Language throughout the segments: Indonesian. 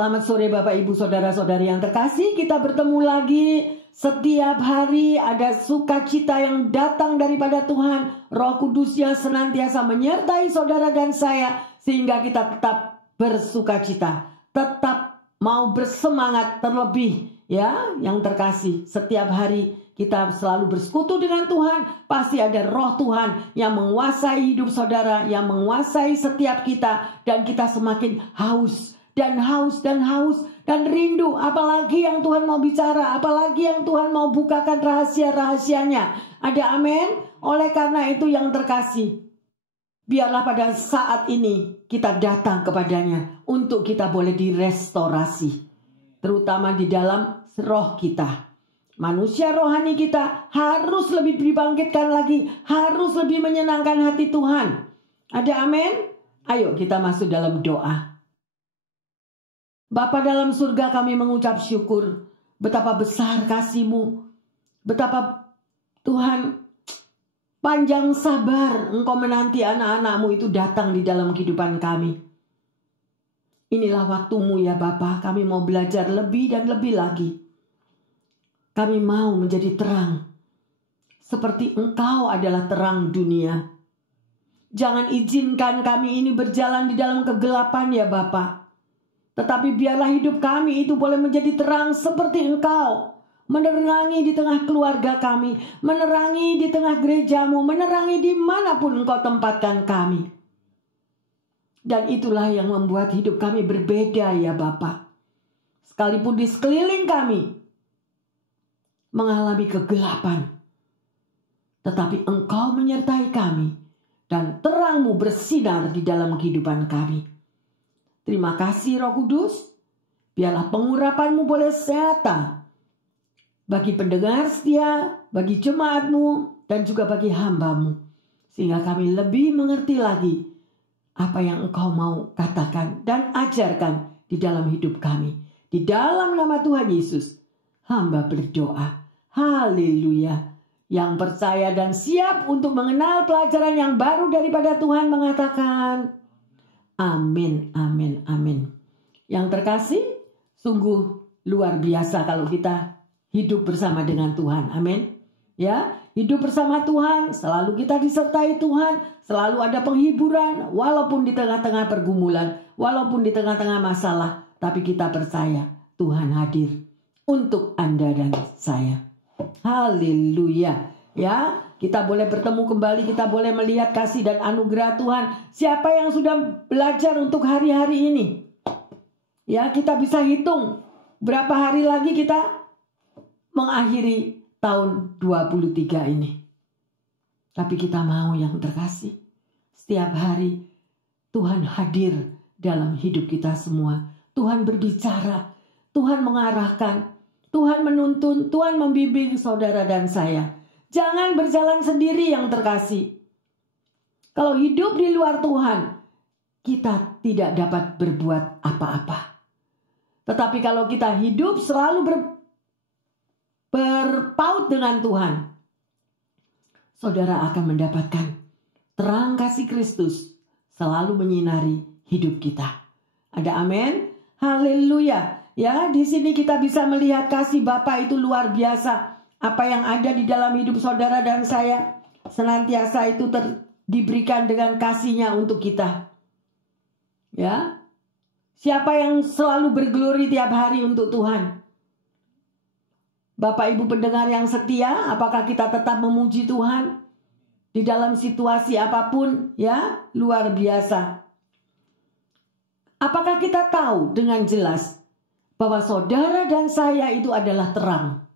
Selamat sore Bapak Ibu Saudara-saudari yang terkasih. Kita bertemu lagi. Setiap hari ada sukacita yang datang daripada Tuhan. Roh Kudus yang senantiasa menyertai saudara dan saya, sehingga kita tetap bersukacita, tetap mau bersemangat terlebih. Ya, yang terkasih, setiap hari kita selalu bersekutu dengan Tuhan. Pasti ada roh Tuhan yang menguasai hidup saudara, yang menguasai setiap kita. Dan kita semakin haus dan rindu. Apalagi yang Tuhan mau bicara, apalagi yang Tuhan mau bukakan rahasia-rahasianya. Ada amin? Oleh karena itu yang terkasih, biarlah pada saat ini kita datang kepadanya untuk kita boleh direstorasi. Terutama di dalam roh kita. Manusia rohani kita harus lebih dibangkitkan lagi, harus lebih menyenangkan hati Tuhan. Ada amin? Ayo kita masuk dalam doa. Bapa dalam surga, kami mengucap syukur betapa besar kasih-Mu, betapa Tuhan panjang sabar Engkau menanti anak-anak-Mu itu datang di dalam kehidupan kami. Inilah waktu-Mu ya Bapa, kami mau belajar lebih dan lebih lagi. Kami mau menjadi terang, seperti Engkau adalah terang dunia. Jangan izinkan kami ini berjalan di dalam kegelapan ya Bapa. Tetapi biarlah hidup kami itu boleh menjadi terang seperti Engkau. Menerangi di tengah keluarga kami, menerangi di tengah gereja-Mu, menerangi dimanapun Engkau tempatkan kami. Dan itulah yang membuat hidup kami berbeda ya Bapa. Sekalipun di sekeliling kami mengalami kegelapan, tetapi Engkau menyertai kami dan terang-Mu bersinar di dalam kehidupan kami. Terima kasih Roh Kudus, biarlah pengurapan-Mu boleh nyata bagi pendengar setia, bagi jemaat-Mu, dan juga bagi hamba-Mu. Sehingga kami lebih mengerti lagi apa yang Engkau mau katakan dan ajarkan di dalam hidup kami. Di dalam nama Tuhan Yesus, hamba berdoa. Haleluya. Yang percaya dan siap untuk mengenal pelajaran yang baru daripada Tuhan mengatakan, amin, amin, amin. Yang terkasih, sungguh luar biasa kalau kita hidup bersama dengan Tuhan. Amin. Ya, hidup bersama Tuhan, selalu kita disertai Tuhan, selalu ada penghiburan, walaupun di tengah-tengah pergumulan, walaupun di tengah-tengah masalah, tapi kita percaya Tuhan hadir untuk Anda dan saya. Haleluya. Ya, kita boleh bertemu kembali, kita boleh melihat kasih dan anugerah Tuhan. Siapa yang sudah belajar untuk hari-hari ini? Ya, kita bisa hitung berapa hari lagi kita mengakhiri tahun 23 ini. Tapi kita mau yang terkasih, setiap hari Tuhan hadir dalam hidup kita semua. Tuhan berbicara, Tuhan mengarahkan, Tuhan menuntun, Tuhan membimbing saudara dan saya. Jangan berjalan sendiri yang terkasih. Kalau hidup di luar Tuhan, kita tidak dapat berbuat apa-apa. Tetapi kalau kita hidup selalu berpaut dengan Tuhan, saudara akan mendapatkan terang kasih Kristus selalu menyinari hidup kita. Ada amin? Haleluya. Ya, di sini kita bisa melihat kasih Bapa itu luar biasa. Apa yang ada di dalam hidup saudara dan saya senantiasa itu diberikan dengan kasih-Nya untuk kita. Ya. Siapa yang selalu berglori tiap hari untuk Tuhan? Bapak Ibu pendengar yang setia, apakah kita tetap memuji Tuhan di dalam situasi apapun? Ya, luar biasa. Apakah kita tahu dengan jelas bahwa saudara dan saya itu adalah terang?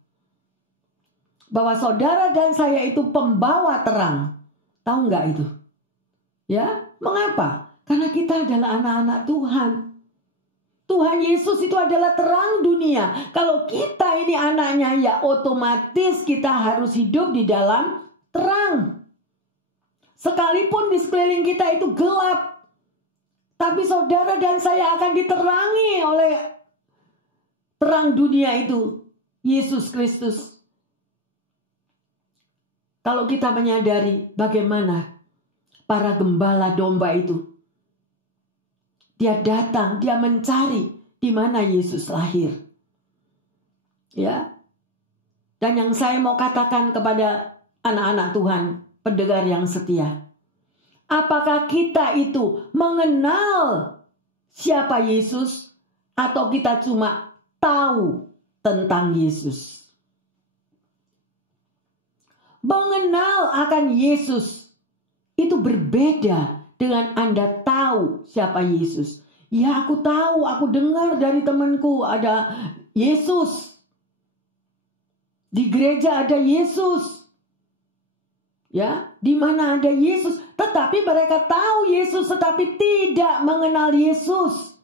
Bahwa saudara dan saya itu pembawa terang. Tahu nggak itu? Ya, mengapa? Karena kita adalah anak-anak Tuhan. Tuhan Yesus itu adalah terang dunia. Kalau kita ini anaknya, ya otomatis kita harus hidup di dalam terang. Sekalipun di sekeliling kita itu gelap, tapi saudara dan saya akan diterangi oleh terang dunia itu, Yesus Kristus. Kalau kita menyadari bagaimana para gembala domba itu, dia datang, dia mencari, di mana Yesus lahir. Ya. Dan yang saya mau katakan kepada anak-anak Tuhan, pendengar yang setia, apakah kita itu mengenal siapa Yesus atau kita cuma tahu tentang Yesus? Mengenal akan Yesus itu berbeda dengan Anda tahu siapa Yesus. Ya, aku tahu, aku dengar dari temanku ada Yesus. Di gereja ada Yesus. Ya, di mana ada Yesus, tetapi mereka tahu Yesus tetapi tidak mengenal Yesus.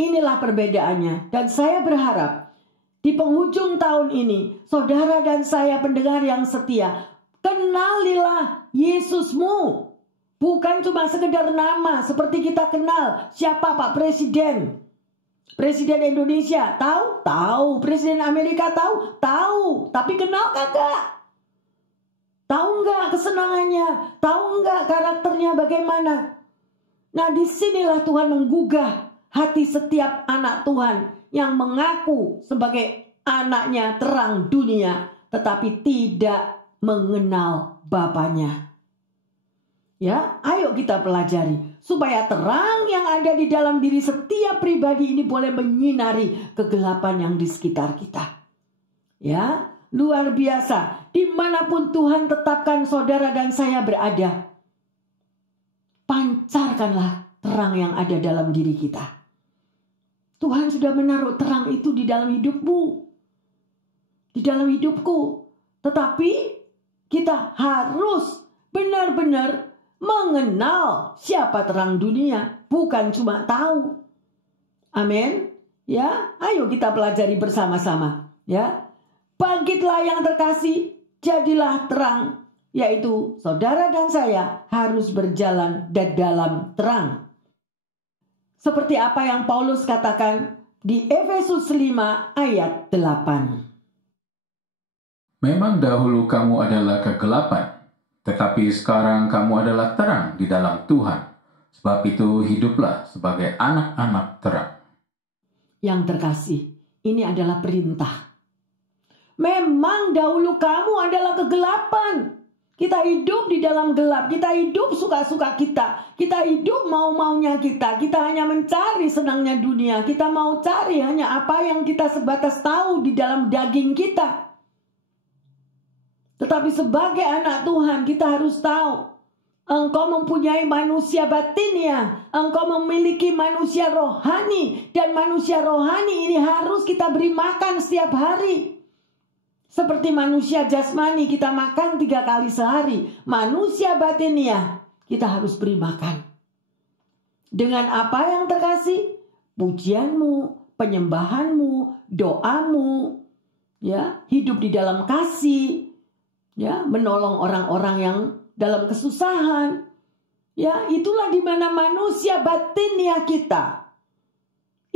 Inilah perbedaannya, dan saya berharap di penghujung tahun ini, saudara dan saya pendengar yang setia, kenalilah Yesusmu. Bukan cuma sekedar nama seperti kita kenal siapa Pak Presiden. Presiden Indonesia, tahu? Tahu. Presiden Amerika, tahu? Tahu. Tapi kenal kagak? Tahu nggak kesenangannya? Tahu nggak karakternya bagaimana? Nah, disinilah Tuhan menggugah hati setiap anak Tuhan yang mengaku sebagai anaknya terang dunia, tetapi tidak mengenal Bapanya. Ya, ayo kita pelajari supaya terang yang ada di dalam diri setiap pribadi ini boleh menyinari kegelapan yang di sekitar kita. Ya, luar biasa. Dimanapun Tuhan tetapkan saudara dan saya berada, pancarkanlah terang yang ada dalam diri kita. Tuhan sudah menaruh terang itu di dalam hidupmu, di dalam hidupku. Tetapi kita harus benar-benar mengenal siapa terang dunia, bukan cuma tahu. Amin. Ya, ayo kita pelajari bersama-sama. Ya, bangkitlah yang terkasih, jadilah terang, yaitu saudara dan saya harus berjalan di dalam terang. Seperti apa yang Paulus katakan di Efesus 5 ayat 8. Memang dahulu kamu adalah kegelapan, tetapi sekarang kamu adalah terang di dalam Tuhan. Sebab itu hiduplah sebagai anak-anak terang. Yang terkasih, ini adalah perintah. Memang dahulu kamu adalah kegelapan. Kita hidup di dalam gelap. Kita hidup suka-suka kita. Kita hidup mau-maunya kita. Kita hanya mencari senangnya dunia. Kita mau cari hanya apa yang kita sebatas tahu di dalam daging kita. Tetapi sebagai anak Tuhan kita harus tahu, engkau mempunyai manusia batinnya, engkau memiliki manusia rohani, dan manusia rohani ini harus kita beri makan setiap hari. Seperti manusia jasmani kita makan 3 kali sehari, manusia batinnya kita harus beri makan. Dengan apa yang terkasih? Pujianmu, penyembahanmu, doamu, ya, hidup di dalam kasih, ya, menolong orang-orang yang dalam kesusahan. Ya, itulah di mana manusia batinnya kita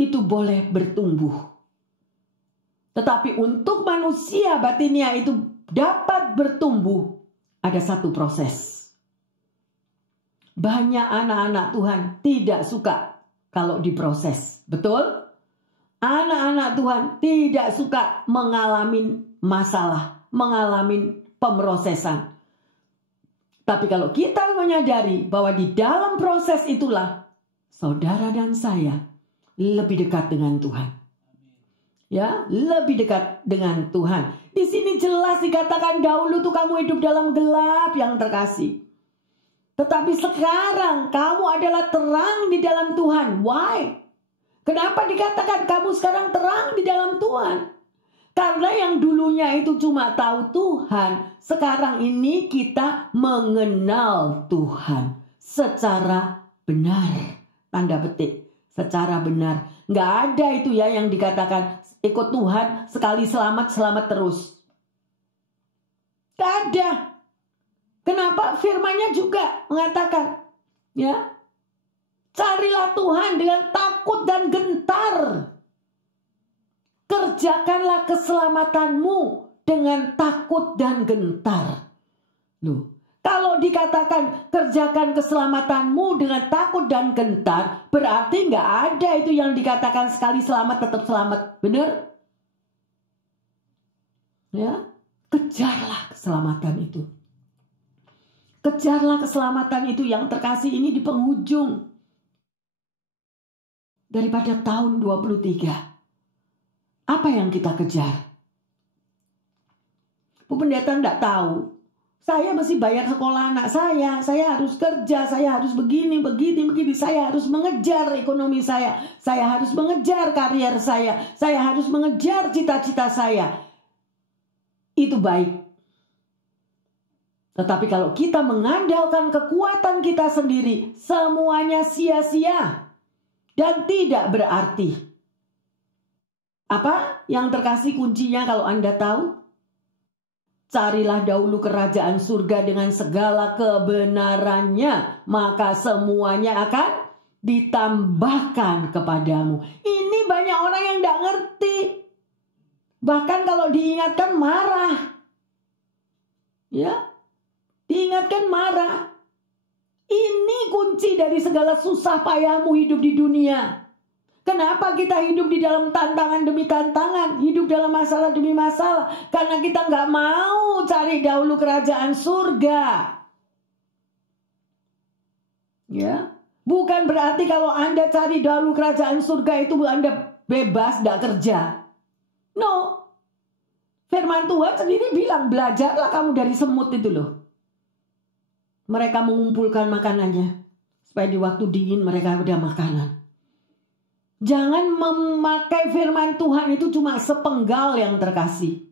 itu boleh bertumbuh. Tetapi untuk manusia batinnya itu dapat bertumbuh, ada satu proses. Banyak anak-anak Tuhan tidak suka kalau diproses. Betul? Anak-anak Tuhan tidak suka mengalami masalah, mengalami pemrosesan. Tapi kalau kita menyadari bahwa di dalam proses itulah saudara dan saya lebih dekat dengan Tuhan. Ya, lebih dekat dengan Tuhan. Di sini jelas dikatakan dahulu tuh kamu hidup dalam gelap yang terkasih. Tetapi sekarang kamu adalah terang di dalam Tuhan. Why? Kenapa dikatakan kamu sekarang terang di dalam Tuhan? Karena yang dulunya itu cuma tahu Tuhan, sekarang ini kita mengenal Tuhan secara benar. Tanda petik, secara benar. Nggak ada itu ya yang dikatakan ikut Tuhan sekali selamat, selamat terus. Nggak ada. Kenapa? Firman-Nya juga mengatakan, ya, carilah Tuhan dengan takut dan gentar. Kerjakanlah keselamatanmu dengan takut dan gentar. Loh, Kalau dikatakan kerjakan keselamatanmu dengan takut dan gentar, berarti nggak ada itu yang dikatakan sekali selamat tetap selamat. Benar? Ya, kejarlah keselamatan itu. Kejarlah keselamatan itu yang terkasih ini di penghujung daripada tahun 23. Apa yang kita kejar? Bu Pendeta enggak tahu. Saya mesti bayar sekolah anak saya harus kerja, saya harus begini, saya harus mengejar ekonomi saya harus mengejar karier saya harus mengejar cita-cita saya. Itu baik. Tetapi kalau kita mengandalkan kekuatan kita sendiri, semuanya sia-sia dan tidak berarti. Apa yang terkasih kuncinya kalau Anda tahu? Carilah dahulu kerajaan surga dengan segala kebenarannya, maka semuanya akan ditambahkan kepadamu. Ini banyak orang yang tidak ngerti. Bahkan kalau diingatkan marah. Ya, diingatkan marah. Ini kunci dari segala susah payahmu hidup di dunia. Kenapa kita hidup di dalam tantangan demi tantangan, hidup dalam masalah demi masalah? Karena kita nggak mau cari dahulu kerajaan surga. Ya, bukan berarti kalau Anda cari dahulu kerajaan surga itu Anda bebas, nggak kerja. No, firman Tuhan sendiri bilang belajarlah kamu dari semut itu loh. Mereka mengumpulkan makanannya supaya di waktu dingin mereka ada makanan. Jangan memakai firman Tuhan itu cuma sepenggal yang terkasih.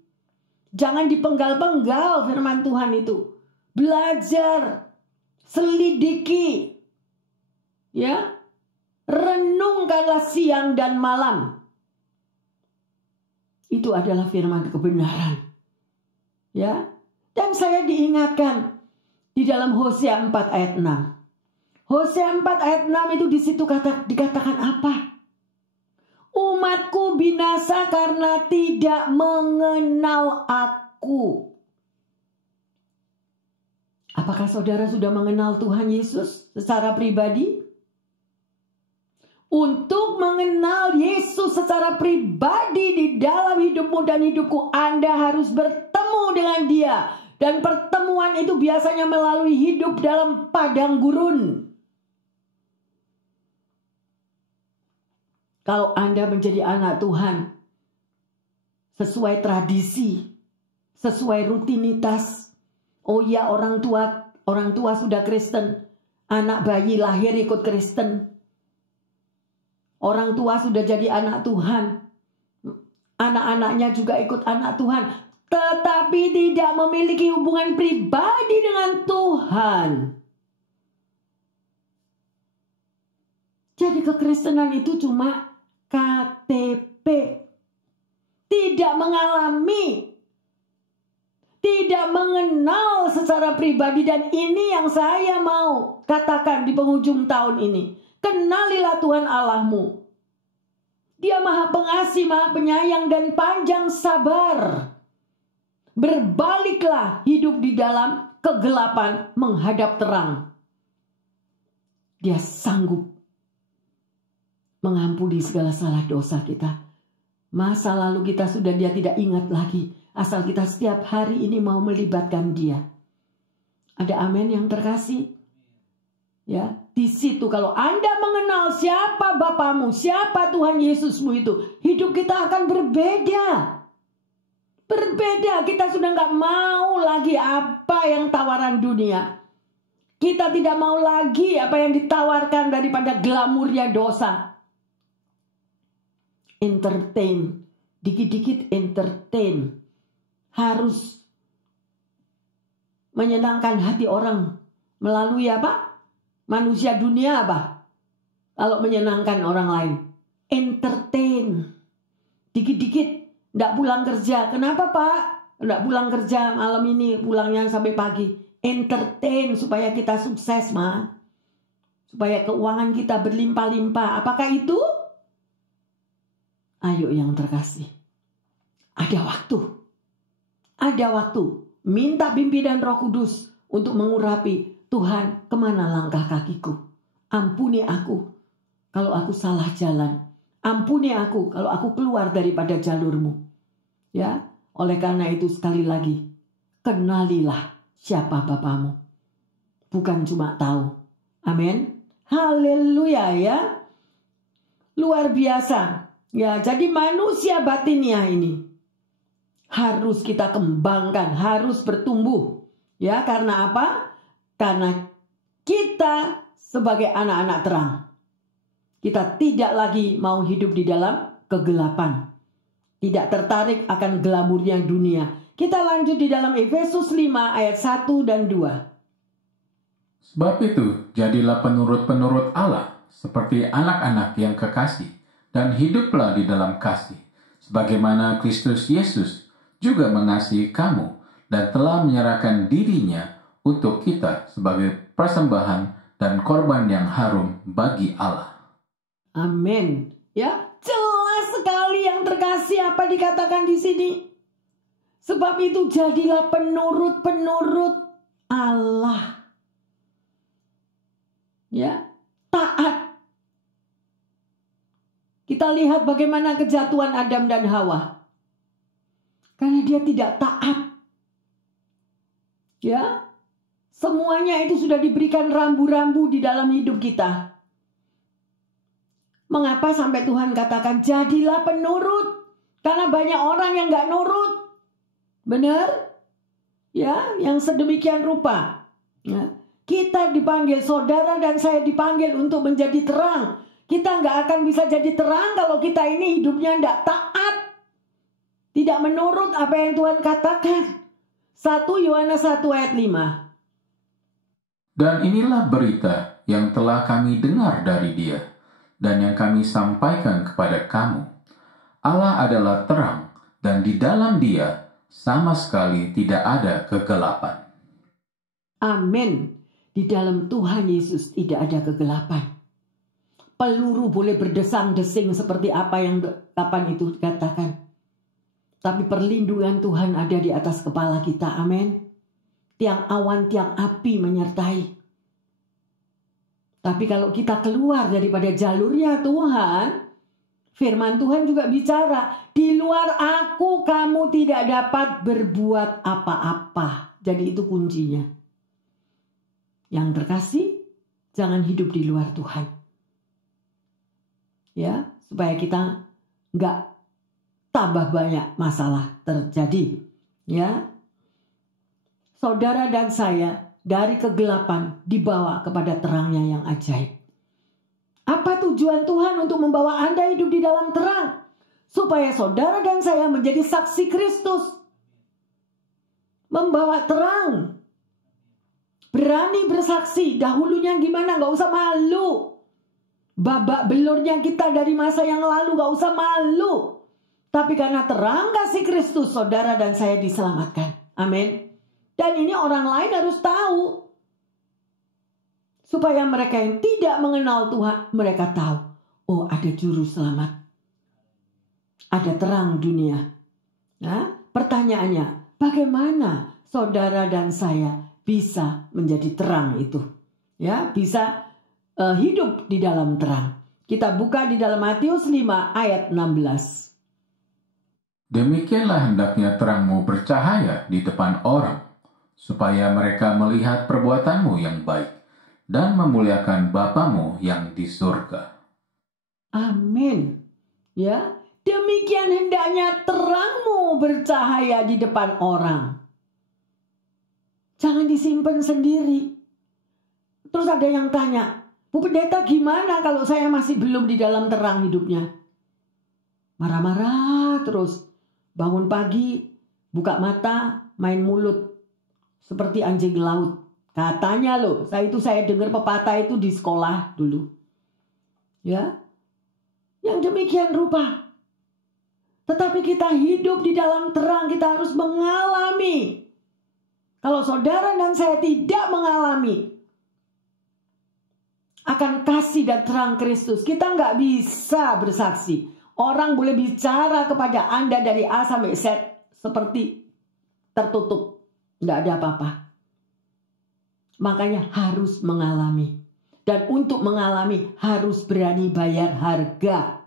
Jangan dipenggal-penggal firman Tuhan itu. Belajar, selidiki, ya, renungkanlah siang dan malam. Itu adalah firman kebenaran. Ya, dan saya diingatkan di dalam Hosea 4 ayat 6. Hosea 4 ayat 6 itu di situ dikatakan apa? Umatku binasa karena tidak mengenal aku. Apakah saudara sudah mengenal Tuhan Yesus secara pribadi? Untuk mengenal Yesus secara pribadi di dalam hidupmu dan hidupku, Anda harus bertemu dengan Dia. Dan pertemuan itu biasanya melalui hidup dalam padang gurun. Kalau Anda menjadi anak Tuhan sesuai tradisi, sesuai rutinitas. Oh ya, orang tua sudah Kristen, anak bayi lahir ikut Kristen. Orang tua sudah jadi anak Tuhan, anak-anaknya juga ikut anak Tuhan, tetapi tidak memiliki hubungan pribadi dengan Tuhan. Jadi kekristenan itu cuma KTP, tidak mengalami, tidak mengenal secara pribadi. Dan ini yang saya mau katakan di penghujung tahun ini. Kenalilah Tuhan Allahmu. Dia maha pengasih, maha penyayang dan panjang sabar. Berbaliklah hidup di dalam kegelapan menghadap terang. Dia sanggup mengampuni segala salah dosa kita. Masa lalu kita sudah Dia tidak ingat lagi. Asal kita setiap hari ini mau melibatkan Dia. Ada amin yang terkasih? Ya, di situ kalau Anda mengenal siapa Bapamu, siapa Tuhan Yesusmu itu, hidup kita akan berbeda. Berbeda, kita sudah nggak mau lagi apa yang tawaran dunia. Kita tidak mau lagi apa yang ditawarkan daripada glamurnya dosa. Entertain, dikit-dikit entertain, harus menyenangkan hati orang melalui apa? Manusia dunia apa? Kalau menyenangkan orang lain, entertain, dikit-dikit, nggak pulang kerja. Kenapa Pak? Nggak pulang kerja malam ini, pulangnya sampai pagi. Entertain supaya kita sukses, Ma. Supaya keuangan kita berlimpah-limpah. Apakah itu? Ayo yang terkasih, ada waktu. Ada waktu. Minta pimpinan Roh Kudus untuk mengurapi, Tuhan, kemana langkah kakiku? Ampuni aku kalau aku salah jalan. Ampuni aku kalau aku keluar daripada jalur-Mu. Ya, oleh karena itu sekali lagi, kenalilah siapa Bapamu. Bukan cuma tahu. Amin. Haleluya ya. Luar biasa. Ya, jadi manusia batiniah ini harus kita kembangkan, harus bertumbuh. Ya, karena apa? Karena kita sebagai anak-anak terang, kita tidak lagi mau hidup di dalam kegelapan. Tidak tertarik akan glamurnya dunia. Kita lanjut di dalam Efesus 5 ayat 1 dan 2. Sebab itu, jadilah penurut-penurut Allah, seperti anak-anak yang kekasih, dan hiduplah di dalam kasih, sebagaimana Kristus Yesus juga mengasihi kamu, dan telah menyerahkan dirinya untuk kita sebagai persembahan dan korban yang harum bagi Allah. Amin. Ya, jelas sekali yang terkasih apa dikatakan di sini. Sebab itu jadilah penurut-penurut Allah. Ya, taat. Kita lihat bagaimana kejatuhan Adam dan Hawa. Karena dia tidak taat. Ya, semuanya itu sudah diberikan rambu-rambu di dalam hidup kita. Mengapa sampai Tuhan katakan jadilah penurut? Karena banyak orang yang gak nurut. Benar? Ya, yang sedemikian rupa. Ya. Kita dipanggil, saudara dan saya dipanggil untuk menjadi terang. Kita gak akan bisa jadi terang kalau kita ini hidupnya gak taat. Tidak menurut apa yang Tuhan katakan. 1 Yohanes 1 ayat 5. Dan inilah berita yang telah kami dengar dari Dia, dan yang kami sampaikan kepada kamu. Allah adalah terang, dan di dalam Dia sama sekali tidak ada kegelapan. Amin. Di dalam Tuhan Yesus tidak ada kegelapan. Peluru boleh berdesang-desing seperti apa yang kapan itu dikatakan. Tapi perlindungan Tuhan ada di atas kepala kita. Amin. Tiang awan, tiang api menyertai. Tapi kalau kita keluar daripada jalurnya Tuhan, firman Tuhan juga bicara, di luar aku kamu tidak dapat berbuat apa-apa. Jadi itu kuncinya. Yang terkasih, jangan hidup di luar Tuhan. Ya, supaya kita nggak tambah banyak masalah terjadi. Ya, saudara dan saya dari kegelapan dibawa kepada terangnya yang ajaib. Apa tujuan Tuhan untuk membawa Anda hidup di dalam terang? Supaya saudara dan saya menjadi saksi Kristus. Membawa terang. Berani bersaksi. Dahulunya gimana? Gak usah malu. Babak belurnya kita dari masa yang lalu gak usah malu. Tapi karena terang kasih Kristus, saudara dan saya diselamatkan. Amin. Dan ini orang lain harus tahu. Supaya mereka yang tidak mengenal Tuhan, mereka tahu. Oh, ada juru selamat. Ada terang dunia. Nah, pertanyaannya, bagaimana saudara dan saya bisa menjadi terang itu? Ya, bisa hidup di dalam terang. Kita buka di dalam Matius 5 ayat 16. Demikianlah hendaknya terangmu bercahaya di depan orang, supaya mereka melihat perbuatanmu yang baik dan memuliakan Bapamu yang di surga. Amin. Ya, demikian hendaknya terangmu bercahaya di depan orang. Jangan disimpan sendiri. Terus ada yang tanya, Bu Pendeta gimana kalau saya masih belum di dalam terang hidupnya? Marah-marah terus. Bangun pagi, buka mata, main mulut. Seperti anjing laut. Katanya loh, saya dengar pepatah itu di sekolah dulu. Ya. Yang demikian rupa. Tetapi kita hidup di dalam terang, kita harus mengalami. Kalau saudara dan saya tidak mengalami akan kasih dan terang Kristus, kita nggak bisa bersaksi. Orang boleh bicara kepada Anda dari A sampai Z seperti tertutup. Nggak ada apa-apa. Makanya harus mengalami. Dan untuk mengalami harus berani bayar harga.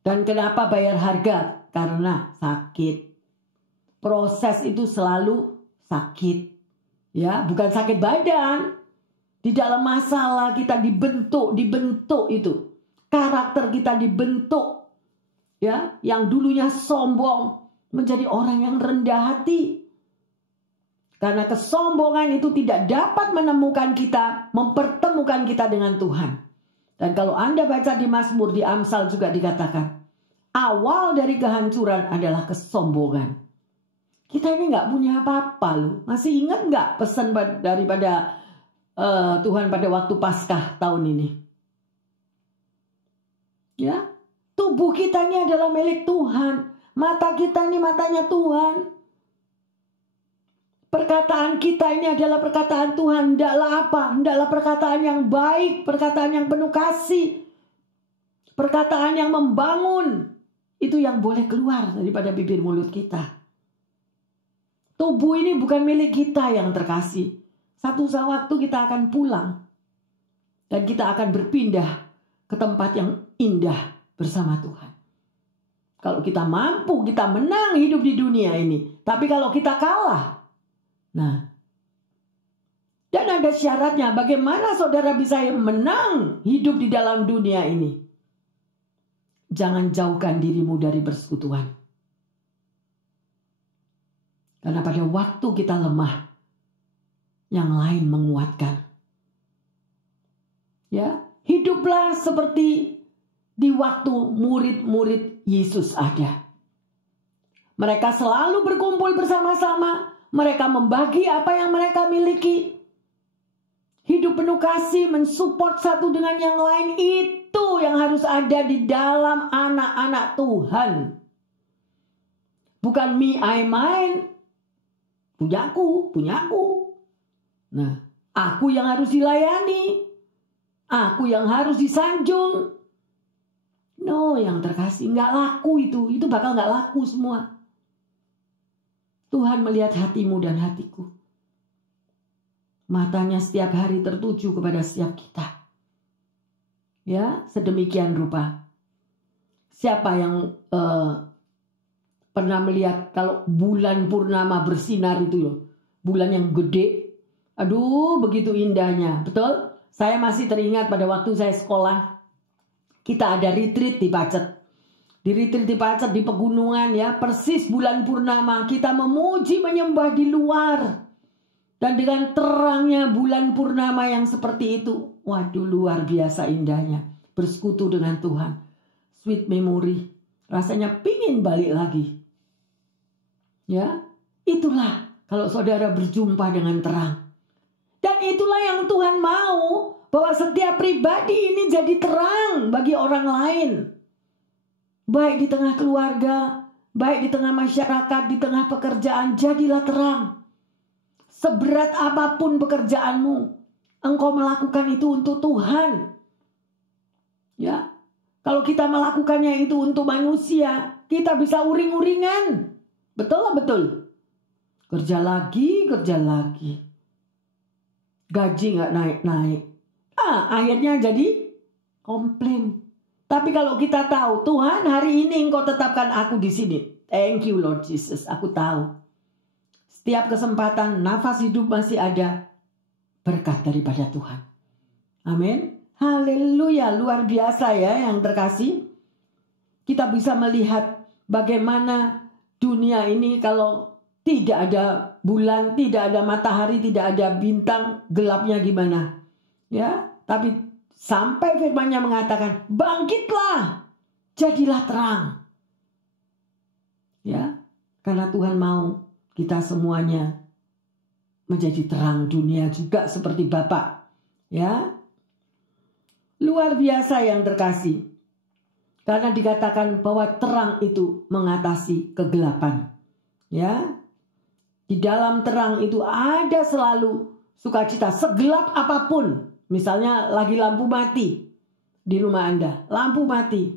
Dan kenapa bayar harga? Karena sakit. Proses itu selalu sakit. Ya, bukan sakit badan. Di dalam masalah kita dibentuk itu. Karakter kita dibentuk. Ya, yang dulunya sombong menjadi orang yang rendah hati. Karena kesombongan itu tidak dapat mempertemukan kita dengan Tuhan. Dan kalau Anda baca di Mazmur, di Amsal juga dikatakan, awal dari kehancuran adalah kesombongan. Kita ini nggak punya apa-apa loh. Masih ingat nggak pesan daripada Tuhan pada waktu Paskah tahun ini? Ya, tubuh kita ini adalah milik Tuhan. Mata kita ini matanya Tuhan. Perkataan kita ini adalah perkataan Tuhan. Hendaklah apa? Hendaklah perkataan yang baik, perkataan yang penuh kasih, perkataan yang membangun. Itu yang boleh keluar daripada bibir mulut kita. Tubuh ini bukan milik kita yang terkasih. Satu waktu kita akan pulang. Dan kita akan berpindah ke tempat yang indah bersama Tuhan. Kalau kita mampu, kita menang hidup di dunia ini. Tapi kalau kita kalah, nah, dan ada syaratnya. Bagaimana saudara bisa menang hidup di dalam dunia ini? Jangan jauhkan dirimu dari persekutuan. Karena pada waktu kita lemah, yang lain menguatkan. Ya, hiduplah seperti di waktu murid-murid Yesus ada. Mereka selalu berkumpul bersama-sama. Mereka membagi apa yang mereka miliki. Hidup penuh kasih, mensupport satu dengan yang lain. Itu yang harus ada di dalam anak-anak Tuhan. Bukan me, I, mine. Punyaku. Nah, aku yang harus dilayani. Aku yang harus disanjung. No, yang terkasih. Nggak laku itu. Itu bakal nggak laku semua. Tuhan melihat hatimu dan hatiku. Matanya setiap hari tertuju kepada setiap kita. Ya, sedemikian rupa. Siapa yang pernah melihat kalau bulan purnama bersinar itu loh. Bulan yang gede. Aduh, begitu indahnya. Betul? Saya masih teringat pada waktu saya sekolah. Kita ada retreat di Pacet. Di retreat di Pacet, di pegunungan ya. Persis bulan purnama. Kita memuji, menyembah di luar. Dan dengan terangnya bulan purnama yang seperti itu. Waduh, luar biasa indahnya. Bersekutu dengan Tuhan. Sweet memory. Rasanya pingin balik lagi. Ya, itulah kalau saudara berjumpa dengan terang. Dan itulah yang Tuhan mau. Bahwa setiap pribadi ini jadi terang bagi orang lain. Baik di tengah keluarga, baik di tengah masyarakat, di tengah pekerjaan, jadilah terang. Seberat apapun pekerjaanmu, engkau melakukan itu untuk Tuhan. Ya, kalau kita melakukannya itu untuk manusia, kita bisa uring-uringan. Betul. Kerja lagi. Gaji nggak naik-naik. Akhirnya jadi komplain. Tapi kalau kita tahu, Tuhan hari ini engkau tetapkan aku di sini. Thank you Lord Jesus, aku tahu. Setiap kesempatan, nafas hidup masih ada. Berkat daripada Tuhan. Amin. Haleluya, luar biasa ya yang terkasih. Kita bisa melihat bagaimana dunia ini kalau tidak ada bulan, tidak ada matahari, tidak ada bintang, gelapnya gimana? Ya, tapi sampai firman-Nya mengatakan, bangkitlah, jadilah terang. Ya, karena Tuhan mau kita semuanya menjadi terang dunia juga seperti Bapa. Ya, luar biasa yang terkasih. Karena dikatakan bahwa terang itu mengatasi kegelapan. Ya, di dalam terang itu ada selalu sukacita, segelap apapun. Misalnya lagi lampu mati di rumah Anda, lampu mati.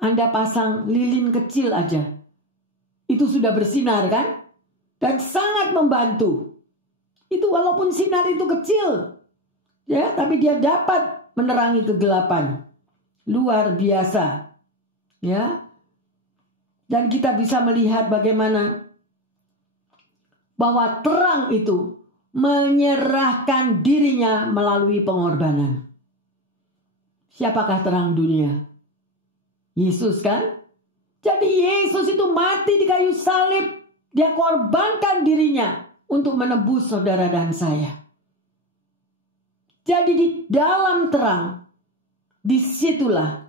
Anda pasang lilin kecil aja. Itu sudah bersinar kan? Dan sangat membantu. Itu walaupun sinar itu kecil, ya, tapi dia dapat menerangi kegelapan. Luar biasa, ya. Dan kita bisa melihat bagaimana bahwa terang itu menyerahkan dirinya melalui pengorbanan. Siapakah terang dunia? Yesus kan? Jadi Yesus itu mati di kayu salib. Dia korbankan dirinya untuk menebus saudara dan saya. Jadi di dalam terang, disitulah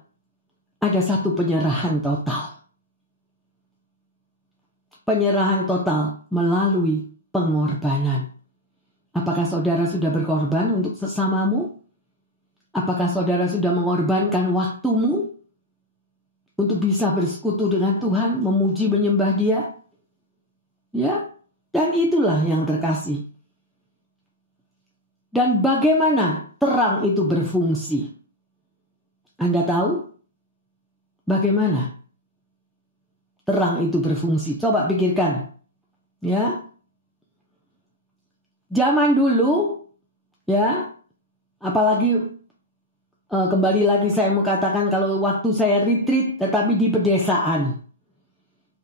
ada satu penyerahan total. Penyerahan total melalui pengorbanan. Apakah saudara sudah berkorban untuk sesamamu? Apakah saudara sudah mengorbankan waktumu untuk bisa bersekutu dengan Tuhan, memuji menyembah Dia? Ya, dan itulah yang terkasih. Dan bagaimana terang itu berfungsi? Anda tahu bagaimana terang itu berfungsi? Coba pikirkan. Ya. Zaman dulu, ya, apalagi kembali lagi saya mau katakan kalau waktu saya retreat tetapi di pedesaan.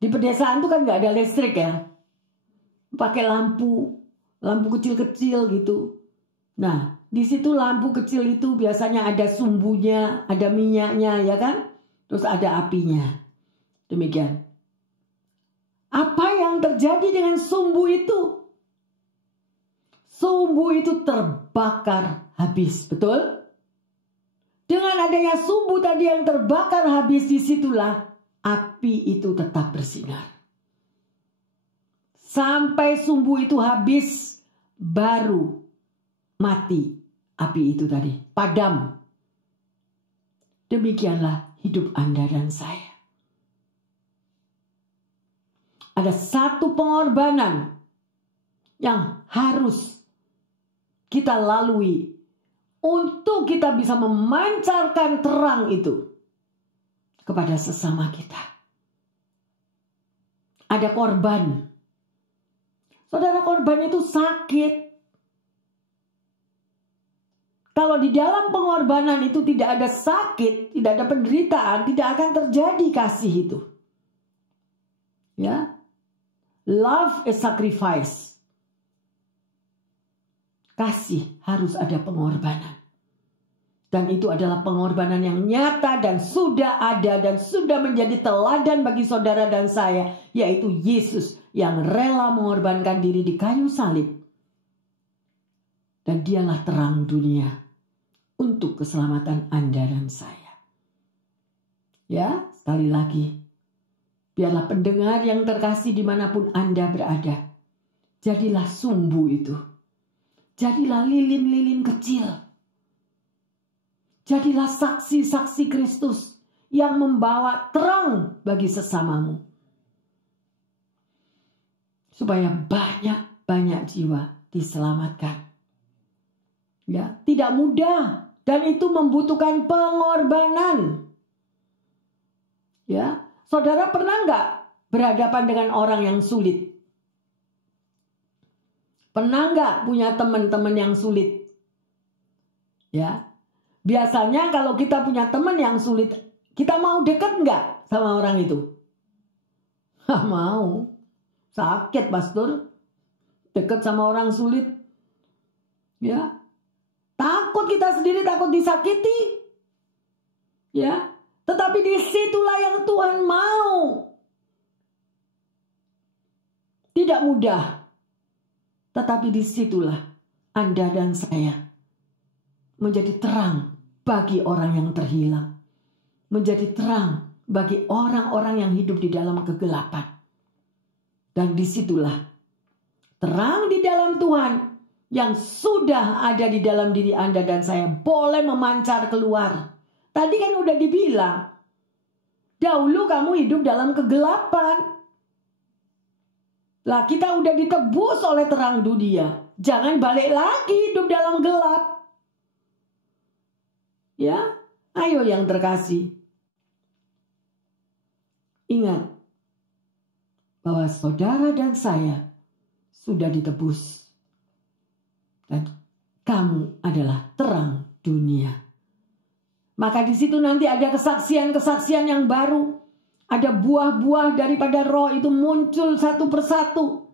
Di pedesaan itu kan nggak ada listrik ya. Pakai lampu kecil-kecil gitu. Nah, di situ lampu kecil itu biasanya ada sumbunya, ada minyaknya, ya kan? Terus ada apinya. Demikian. Apa yang terjadi dengan sumbu itu? Sumbu itu terbakar habis, betul? Dengan adanya sumbu tadi yang terbakar habis, disitulah api itu tetap bersinar. Sampai sumbu itu habis, baru mati api itu tadi, padam. Demikianlah hidup Anda dan saya. Ada satu pengorbanan yang harus kita lalui untuk kita bisa memancarkan terang itu kepada sesama kita. Ada korban. Saudara, korban itu sakit. Kalau di dalam pengorbanan itu tidak ada sakit, tidak ada penderitaan, tidak akan terjadi kasih itu. Ya. Love is sacrifice. Kasih harus ada pengorbanan. Dan itu adalah pengorbanan yang nyata dan sudah ada dan sudah menjadi teladan bagi saudara dan saya, yaitu Yesus yang rela mengorbankan diri di kayu salib. Dan dialah terang dunia untuk keselamatan Anda dan saya. Ya, sekali lagi, biarlah pendengar yang terkasih dimanapun Anda berada, jadilah sumbu itu. Jadilah lilin-lilin kecil. Jadilah saksi-saksi Kristus yang membawa terang bagi sesamamu. Supaya banyak-banyak jiwa diselamatkan. Ya, tidak mudah dan itu membutuhkan pengorbanan. Ya, saudara pernah nggak berhadapan dengan orang yang sulit? Pernah nggak punya teman-teman yang sulit? Ya. Biasanya kalau kita punya teman yang sulit, kita mau deket nggak sama orang itu? Nggak mau. Sakit, pastor. Deket sama orang sulit. Ya. Takut kita sendiri, takut disakiti. Ya. Tetapi disitulah yang Tuhan mau. Tidak mudah. Tetapi disitulah Anda dan saya menjadi terang bagi orang yang terhilang. Menjadi terang bagi orang-orang yang hidup di dalam kegelapan. Dan disitulah terang di dalam Tuhan yang sudah ada di dalam diri Anda dan saya boleh memancar keluar. Tadi kan udah dibilang, dahulu kamu hidup dalam kegelapan. Lah kita udah ditebus oleh terang dunia. Jangan balik lagi hidup dalam gelap. Ya, ayo yang terkasih. Ingat bahwa saudara dan saya sudah ditebus. kamu adalah terang dunia. Maka di situ nanti ada kesaksian-kesaksian yang baru. Ada buah-buah daripada roh itu muncul satu persatu.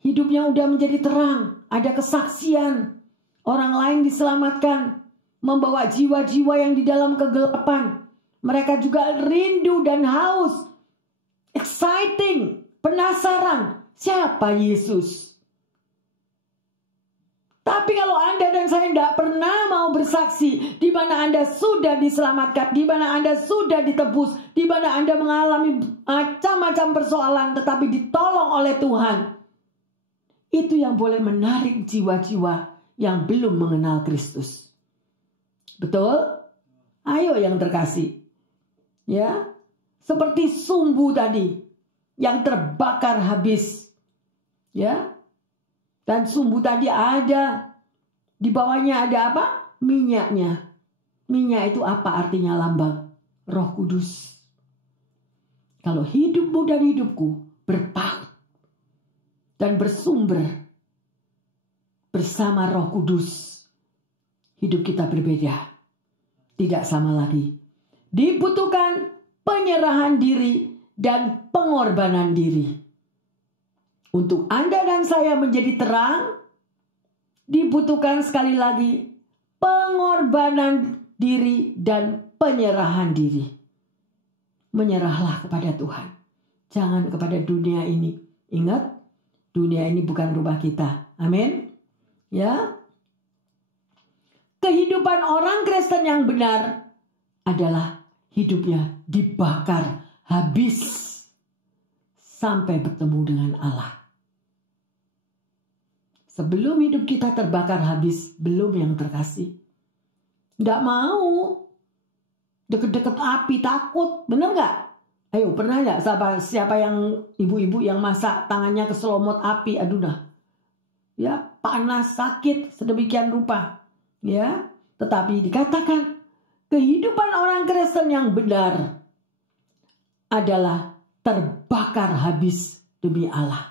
Hidupnya udah menjadi terang. Ada kesaksian. Orang lain diselamatkan. Membawa jiwa-jiwa yang di dalam kegelapan. Mereka juga rindu dan haus. Exciting. Penasaran. Siapa Yesus? Tapi kalau Anda dan saya tidak pernah mau bersaksi, di mana Anda sudah diselamatkan, di mana Anda sudah ditebus, di mana Anda mengalami macam-macam persoalan tetapi ditolong oleh Tuhan, itu yang boleh menarik jiwa-jiwa yang belum mengenal Kristus. Betul? Ayo yang terkasih. Ya, seperti sumbu tadi yang terbakar habis. Ya. Dan sumbu tadi ada, di bawahnya ada apa? Minyaknya. Minyak itu apa artinya lambang? Roh Kudus. Kalau hidupmu dan hidupku berpaut dan bersumber bersama Roh Kudus, hidup kita berbeda. Tidak sama lagi. Dibutuhkan penyerahan diri dan pengorbanan diri. Untuk Anda dan saya menjadi terang, dibutuhkan sekali lagi pengorbanan diri dan penyerahan diri. Menyerahlah kepada Tuhan. Jangan kepada dunia ini. Ingat, dunia ini bukan rumah kita. Amin. Ya. Kehidupan orang Kristen yang benar adalah hidupnya dibakar habis sampai bertemu dengan Allah. Sebelum hidup kita terbakar habis, belum yang terkasih. Nggak mau deket-deket api, takut. Bener nggak? Ayo, pernah nggak siapa yang ibu-ibu yang masak tangannya keselomot api? Aduh dah. Ya, panas, sakit, sedemikian rupa. Ya, tetapi dikatakan kehidupan orang Kristen yang benar adalah terbakar habis demi Allah.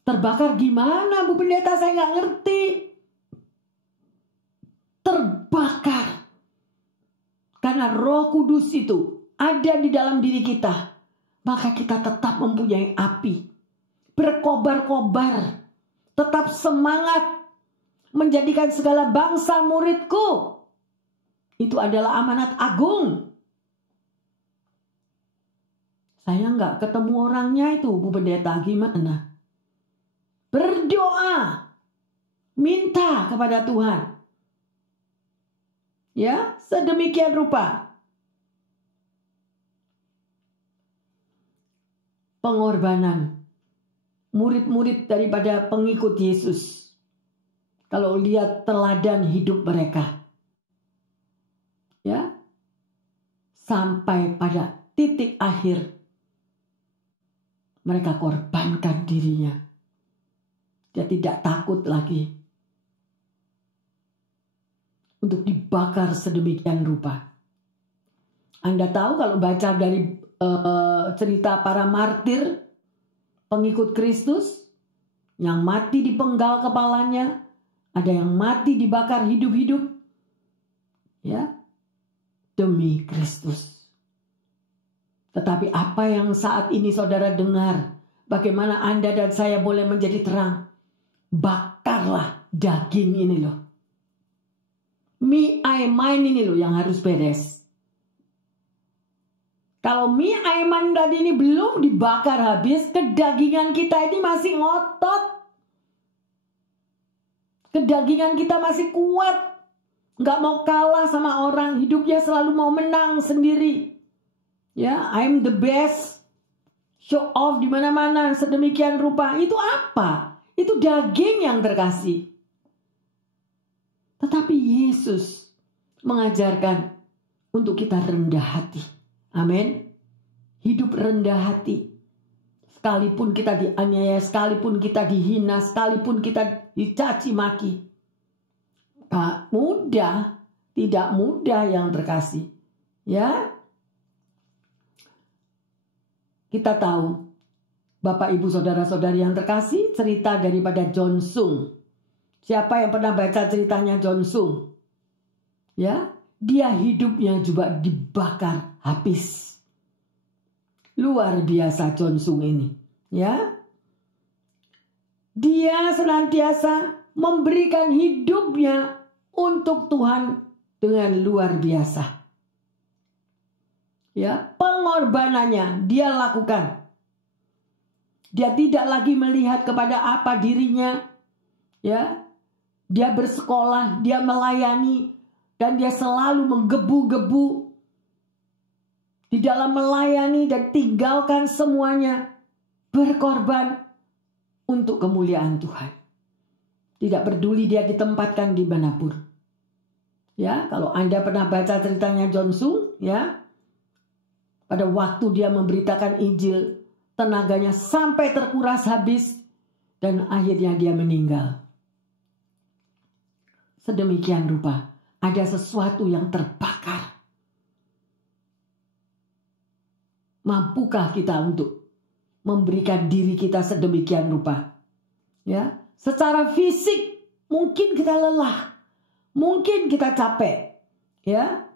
Terbakar gimana Bu Pendeta? Saya nggak ngerti. Terbakar. Karena Roh Kudus itu ada di dalam diri kita. Maka kita tetap mempunyai api. Berkobar-kobar. Tetap semangat. Menjadikan segala bangsa muridku. Itu adalah amanat agung. Saya nggak ketemu orangnya itu Bu Pendeta. Gimana? Berdoa, minta kepada Tuhan. Ya, sedemikian rupa. Pengorbanan murid-murid daripada pengikut Yesus. Kalau lihat teladan hidup mereka. Ya. Sampai pada titik akhir mereka korbankan dirinya. Dia tidak takut lagi untuk dibakar sedemikian rupa. Anda tahu kalau baca dari cerita para martir pengikut Kristus yang mati dipenggal kepalanya, ada yang mati dibakar hidup-hidup, ya, demi Kristus. Tetapi apa yang saat ini saudara dengar, bagaimana Anda dan saya boleh menjadi terang? Bakarlah daging ini loh. Me, I, mine ini loh yang harus beres. Kalau me, I, mine tadi ini belum dibakar habis, kedagingan kita ini masih ngotot. Kedagingan kita masih kuat. Nggak mau kalah sama orang. Hidupnya selalu mau menang sendiri. Ya, I'm the best. Show off di mana-mana sedemikian rupa. Itu apa? Itu daging yang terkasih. Tetapi Yesus mengajarkan untuk kita rendah hati. Amin. Hidup rendah hati. Sekalipun kita dianiaya, sekalipun kita dihina, sekalipun kita dicaci maki. Tak mudah, tidak mudah yang terkasih. Ya. Kita tahu Bapak, Ibu, Saudara-saudari yang terkasih, cerita daripada John Sung. Siapa yang pernah baca ceritanya John Sung? Ya, dia hidupnya juga dibakar habis. Luar biasa John Sung ini, ya. Dia senantiasa memberikan hidupnya untuk Tuhan dengan luar biasa. Ya, pengorbanannya dia lakukan. Dia tidak lagi melihat kepada apa dirinya. Ya, dia bersekolah, dia melayani, dan dia selalu menggebu-gebu di dalam melayani dan tinggalkan semuanya, berkorban untuk kemuliaan Tuhan. Tidak peduli dia ditempatkan di manapun. Ya, kalau Anda pernah baca ceritanya John Sung, ya, pada waktu dia memberitakan Injil, tenaganya sampai terkuras habis dan akhirnya dia meninggal. Sedemikian rupa, ada sesuatu yang terbakar. Mampukah kita untuk memberikan diri kita sedemikian rupa? Ya, secara fisik mungkin kita lelah, mungkin kita capek, ya.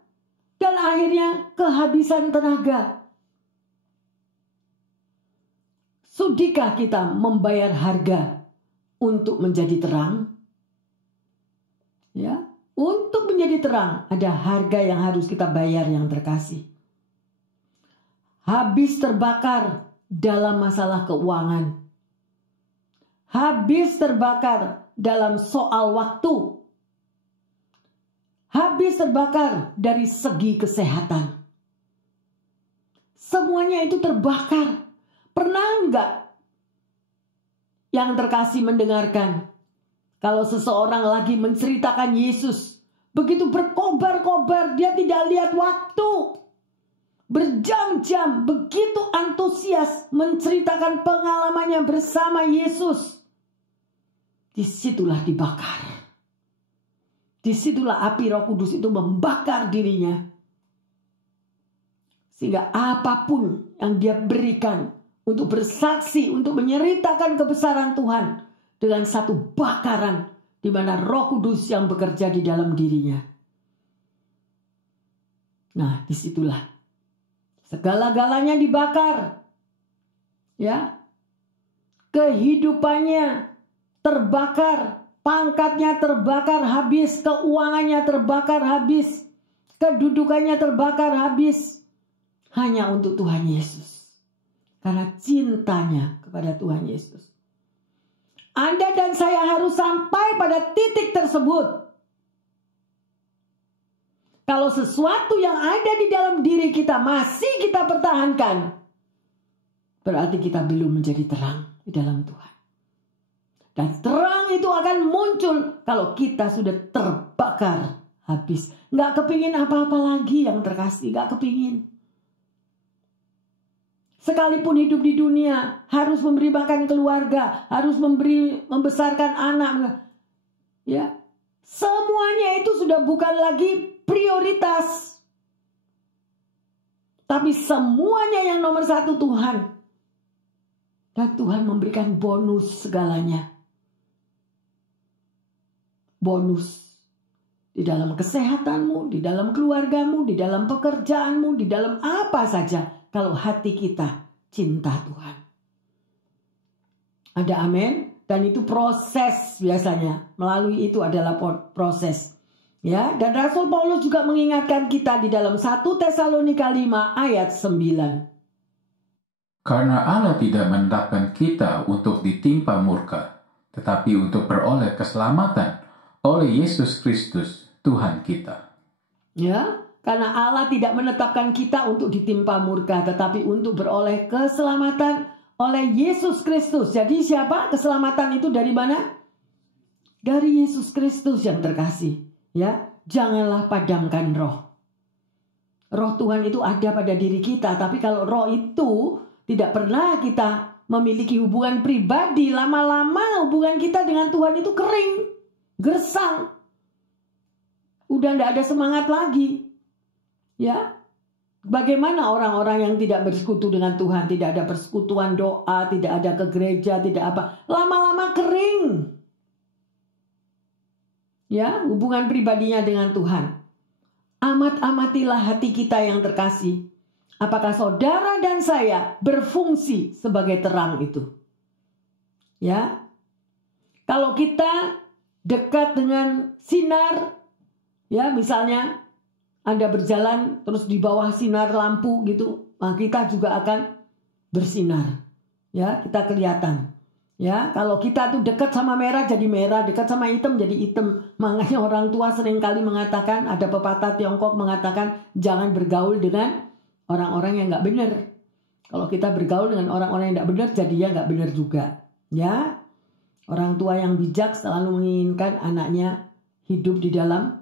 Dan akhirnya kehabisan tenaga. Sudikah kita membayar harga untuk menjadi terang? Ya, untuk menjadi terang ada harga yang harus kita bayar yang terkasih. Habis terbakar dalam masalah keuangan. Habis terbakar dalam soal waktu. Habis terbakar dari segi kesehatan. Semuanya itu terbakar. Pernah enggak yang terkasih mendengarkan kalau seseorang lagi menceritakan Yesus, begitu berkobar-kobar, dia tidak lihat waktu. Berjam-jam begitu antusias menceritakan pengalamannya bersama Yesus. Disitulah dibakar. Disitulah api Roh Kudus itu membakar dirinya. Sehingga apapun yang dia berikan untuk bersaksi, untuk menceritakan kebesaran Tuhan dengan satu bakaran di mana Roh Kudus yang bekerja di dalam dirinya. Nah, disitulah segala-galanya dibakar. Ya. Kehidupannya terbakar, pangkatnya terbakar habis, keuangannya terbakar habis, kedudukannya terbakar habis hanya untuk Tuhan Yesus. Karena cintanya kepada Tuhan Yesus. Anda dan saya harus sampai pada titik tersebut. Kalau sesuatu yang ada di dalam diri kita masih kita pertahankan, berarti kita belum menjadi terang di dalam Tuhan. Dan terang itu akan muncul kalau kita sudah terbakar habis. Nggak kepingin apa-apa lagi yang terkasih, nggak kepingin. Sekalipun hidup di dunia, harus memberi makan keluarga, harus membesarkan anak. Ya, semuanya itu sudah bukan lagi prioritas. Tapi semuanya yang nomor satu Tuhan. Dan Tuhan memberikan bonus segalanya. Bonus di dalam kesehatanmu, di dalam keluargamu, di dalam pekerjaanmu, di dalam apa saja. Kalau hati kita cinta Tuhan. Ada amin? Dan itu proses biasanya. Melalui itu adalah proses. Ya, dan Rasul Paulus juga mengingatkan kita di dalam 1 Tesalonika 5 ayat 9. Karena Allah tidak menetapkan kita untuk ditimpa murka, tetapi untuk beroleh keselamatan oleh Yesus Kristus, Tuhan kita. Ya, karena Allah tidak menetapkan kita untuk ditimpa murka, tetapi untuk beroleh keselamatan oleh Yesus Kristus. Jadi siapa? Keselamatan itu dari mana? Dari Yesus Kristus yang terkasih. Ya, janganlah padamkan roh. Roh Tuhan itu ada pada diri kita, tapi kalau roh itu tidak pernah kita memiliki hubungan pribadi, lama-lama hubungan kita dengan Tuhan itu kering, gersang. Udah tidak ada semangat lagi. Ya, bagaimana orang-orang yang tidak bersekutu dengan Tuhan, tidak ada persekutuan doa, tidak ada ke gereja, tidak apa, lama-lama kering. Ya, hubungan pribadinya dengan Tuhan. Amatilah hati kita yang terkasih. Apakah saudara dan saya berfungsi sebagai terang itu? Ya. Kalau kita dekat dengan sinar, ya misalnya Anda berjalan terus di bawah sinar lampu gitu, nah kita juga akan bersinar. Ya, kita kelihatan. Ya, kalau kita tuh dekat sama merah jadi merah, dekat sama hitam jadi hitam. Makanya orang tua seringkali mengatakan, ada pepatah Tiongkok mengatakan jangan bergaul dengan orang-orang yang nggak benar. Kalau kita bergaul dengan orang-orang yang nggak benar, jadinya nggak benar juga. Ya, orang tua yang bijak selalu menginginkan anaknya hidup di dalam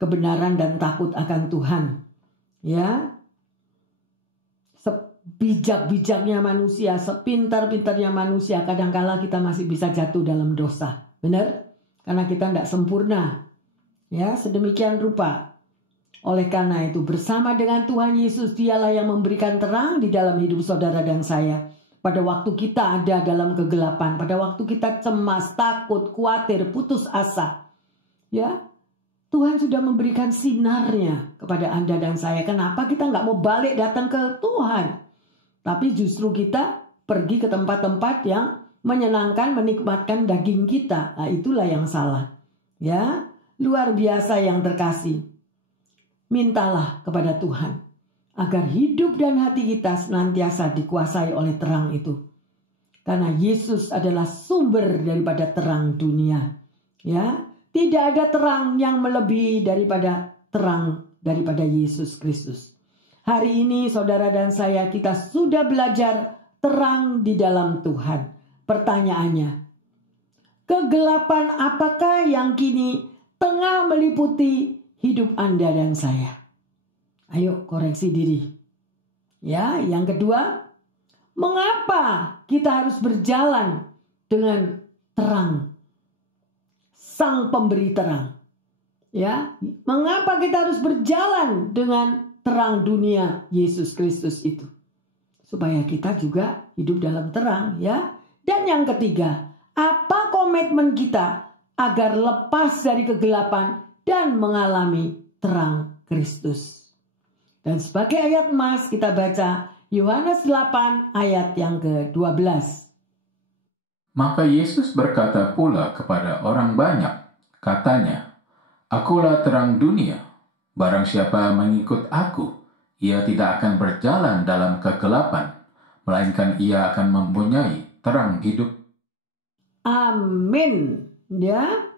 kebenaran dan takut akan Tuhan. Ya, sebijak-bijaknya manusia, sepintar-pintarnya manusia, kadangkala kita masih bisa jatuh dalam dosa. Benar? Karena kita tidak sempurna. Ya, sedemikian rupa. Oleh karena itu, bersama dengan Tuhan Yesus, dialah yang memberikan terang di dalam hidup saudara dan saya. Pada waktu kita ada dalam kegelapan, pada waktu kita cemas, takut, khawatir, putus asa. Ya, Tuhan sudah memberikan sinarnya kepada Anda dan saya. Kenapa kita nggak mau balik datang ke Tuhan? Tapi justru kita pergi ke tempat-tempat yang menyenangkan, menikmatkan daging kita. Nah, itulah yang salah. Ya, luar biasa yang terkasih. Mintalah kepada Tuhan agar hidup dan hati kita senantiasa dikuasai oleh terang itu. Karena Yesus adalah sumber daripada terang dunia. Ya, tidak ada terang yang melebihi daripada terang daripada Yesus Kristus. Hari ini saudara dan saya, kita sudah belajar terang di dalam Tuhan. Pertanyaannya, kegelapan apakah yang kini tengah meliputi hidup Anda dan saya? Ayo koreksi diri. Ya, yang kedua, mengapa kita harus berjalan dengan terang? Sang pemberi terang. Ya, mengapa kita harus berjalan dengan terang dunia Yesus Kristus itu? Supaya kita juga hidup dalam terang, ya. Dan yang ketiga, apa komitmen kita agar lepas dari kegelapan dan mengalami terang Kristus? Dan sebagai ayat emas kita baca Yohanes 8 ayat yang ke-12. Maka Yesus berkata pula kepada orang banyak, katanya, Akulah terang dunia. Barang siapa mengikut aku, ia tidak akan berjalan dalam kegelapan, melainkan ia akan mempunyai terang hidup. Amin. Ya,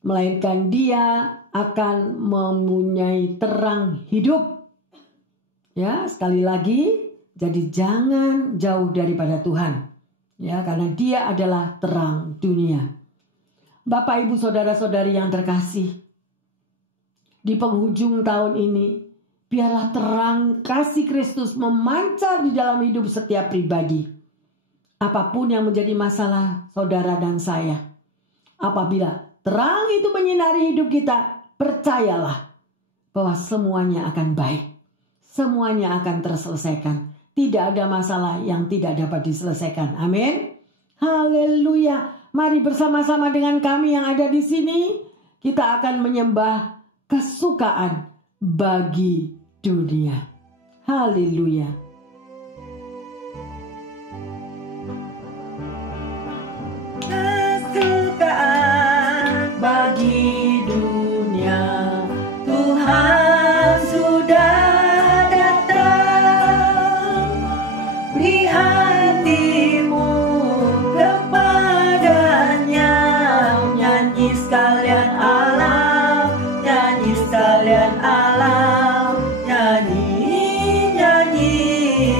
melainkan dia akan mempunyai terang hidup. Ya, sekali lagi, jadi jangan jauh daripada Tuhan. Ya, karena dia adalah terang dunia. Bapak, Ibu, saudara-saudari yang terkasih, di penghujung tahun ini, biarlah terang kasih Kristus memancar di dalam hidup setiap pribadi. Apapun yang menjadi masalah saudara dan saya, apabila terang itu menyinari hidup kita, percayalah bahwa semuanya akan baik. Semuanya akan terselesaikan. Tidak ada masalah yang tidak dapat diselesaikan. Amin. Haleluya. Mari bersama-sama dengan kami yang ada di sini, kita akan menyembah kesukaan bagi dunia. Haleluya. Kesukaan bagi dunia, Tuhan sudah datang. Beri hatimu kepadanya, nyanyi sekalian alam, nyanyi sekalian alam, nyanyi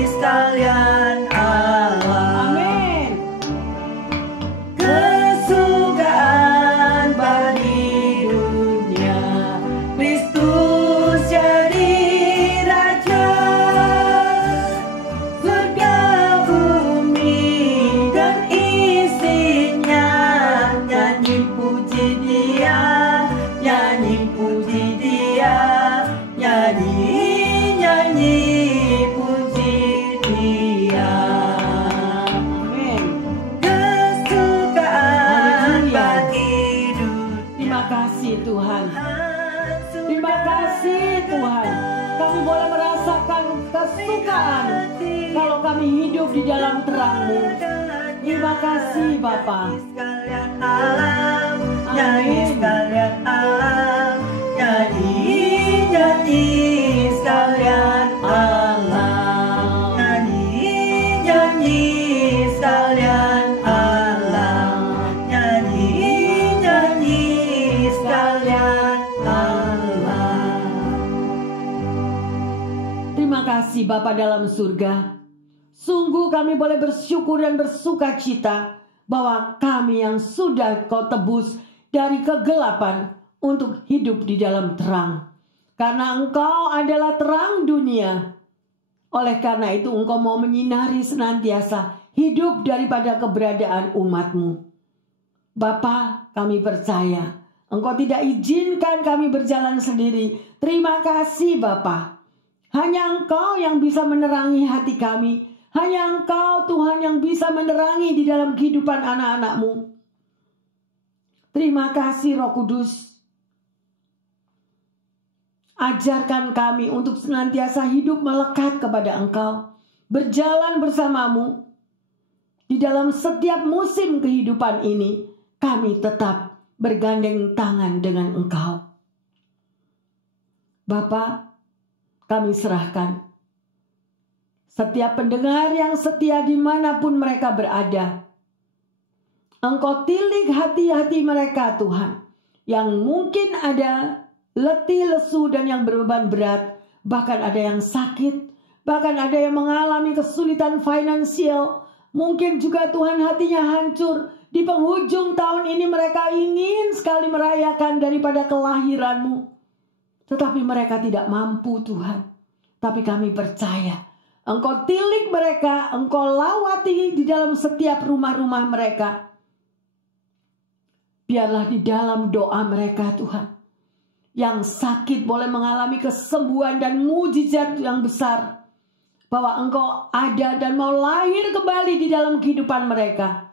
sekalian alam. Amin. Kesukaan bagi dunia, Kristus jadi Raja. Surga bumi dan isinya, nyanyi puji Dia. kasih Tuhan. Terima kasih Tuhan. Kami boleh merasakan kesukaan kalau kami hidup di dalam terang-Mu. Terima kasih Bapa. Nyanyi sekalian alam, nyanyi sekalian alam, nyanyi sekalian alam, nyanyi sekalian alam. Terima kasih Bapa dalam surga. Sungguh kami boleh bersyukur dan bersuka cita bahwa kami yang sudah Kau tebus dari kegelapan untuk hidup di dalam terang. Karena Engkau adalah terang dunia. Oleh karena itu Engkau mau menyinari senantiasa hidup daripada keberadaan umat-Mu. Bapa, kami percaya Engkau tidak izinkan kami berjalan sendiri. Terima kasih Bapa. Hanya Engkau yang bisa menerangi hati kami. Hanya Engkau Tuhan yang bisa menerangi di dalam kehidupan anak-anak-Mu. Terima kasih Roh Kudus. Ajarkan kami untuk senantiasa hidup melekat kepada Engkau. Berjalan bersama-Mu. Di dalam setiap musim kehidupan ini, kami tetap bergandeng tangan dengan Engkau. Bapa, kami serahkan setiap pendengar yang setia dimanapun mereka berada. Engkau tilik hati-hati mereka Tuhan, yang mungkin ada letih, lesu, dan yang berbeban berat. Bahkan ada yang sakit, bahkan ada yang mengalami kesulitan finansial. Mungkin juga Tuhan hatinya hancur. Di penghujung tahun ini mereka ingin sekali merayakan daripada kelahiran-Mu. Tetapi mereka tidak mampu Tuhan. Tapi kami percaya Engkau tilik mereka, Engkau lawati di dalam setiap rumah-rumah mereka. Biarlah di dalam doa mereka Tuhan, yang sakit boleh mengalami kesembuhan dan mujizat yang besar. Bahwa Engkau ada dan mau lahir kembali di dalam kehidupan mereka.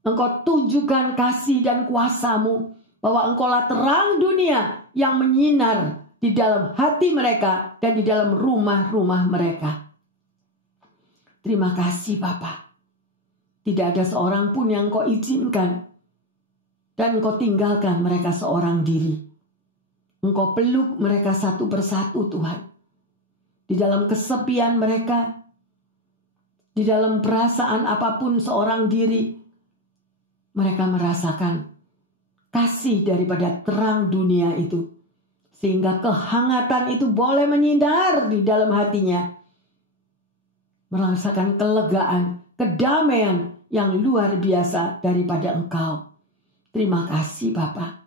Engkau tunjukkan kasih dan kuasa-Mu. Bahwa Engkaulah terang dunia yang menyinar di dalam hati mereka dan di dalam rumah-rumah mereka. Terima kasih Bapa. Tidak ada seorang pun yang Kau izinkan dan Kau tinggalkan mereka seorang diri. Engkau peluk mereka satu persatu Tuhan. Di dalam kesepian mereka, di dalam perasaan apapun seorang diri, mereka merasakan kasih daripada terang dunia itu. Sehingga kehangatan itu boleh menyinari di dalam hatinya. Merasakan kelegaan, kedamaian yang luar biasa daripada Engkau. Terima kasih Bapa.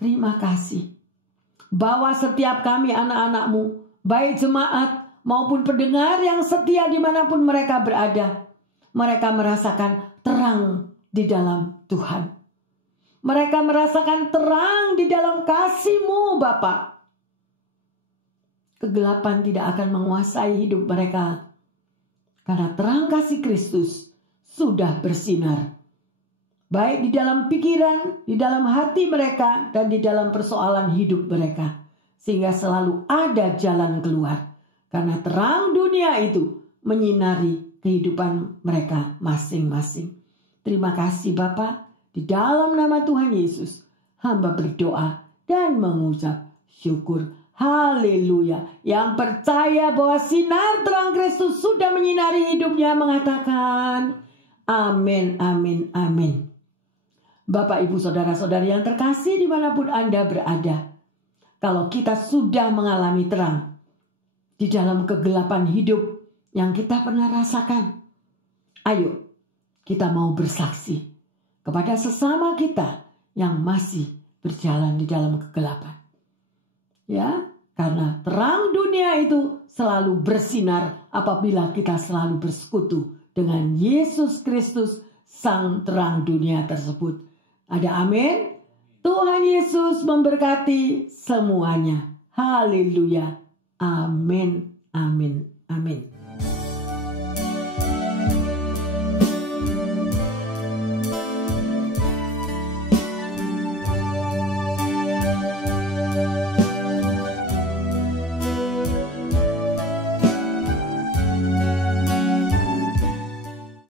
Terima kasih. Bahwa setiap kami anak-anak-Mu, baik jemaat maupun pendengar yang setia dimanapun mereka berada, mereka merasakan terang di dalam Tuhan. Mereka merasakan terang di dalam kasih-Mu Bapa. Kegelapan tidak akan menguasai hidup mereka. Karena terang kasih Kristus sudah bersinar. Baik di dalam pikiran, di dalam hati mereka, dan di dalam persoalan hidup mereka. Sehingga selalu ada jalan keluar. Karena terang dunia itu menyinari kehidupan mereka masing-masing. Terima kasih Bapa. Di dalam nama Tuhan Yesus, hamba berdoa dan mengucap syukur. Haleluya. Yang percaya bahwa sinar terang Kristus sudah menyinari hidupnya mengatakan amin, amin, amin. Bapak, Ibu, Saudara-saudari yang terkasih dimanapun Anda berada. Kalau kita sudah mengalami terang di dalam kegelapan hidup yang kita pernah rasakan, ayo kita mau bersaksi kepada sesama kita yang masih berjalan di dalam kegelapan. Ya, karena terang dunia itu selalu bersinar apabila kita selalu bersekutu dengan Yesus Kristus, Sang terang dunia tersebut. Ada amin? Tuhan Yesus memberkati semuanya. Haleluya. Amin. Amin.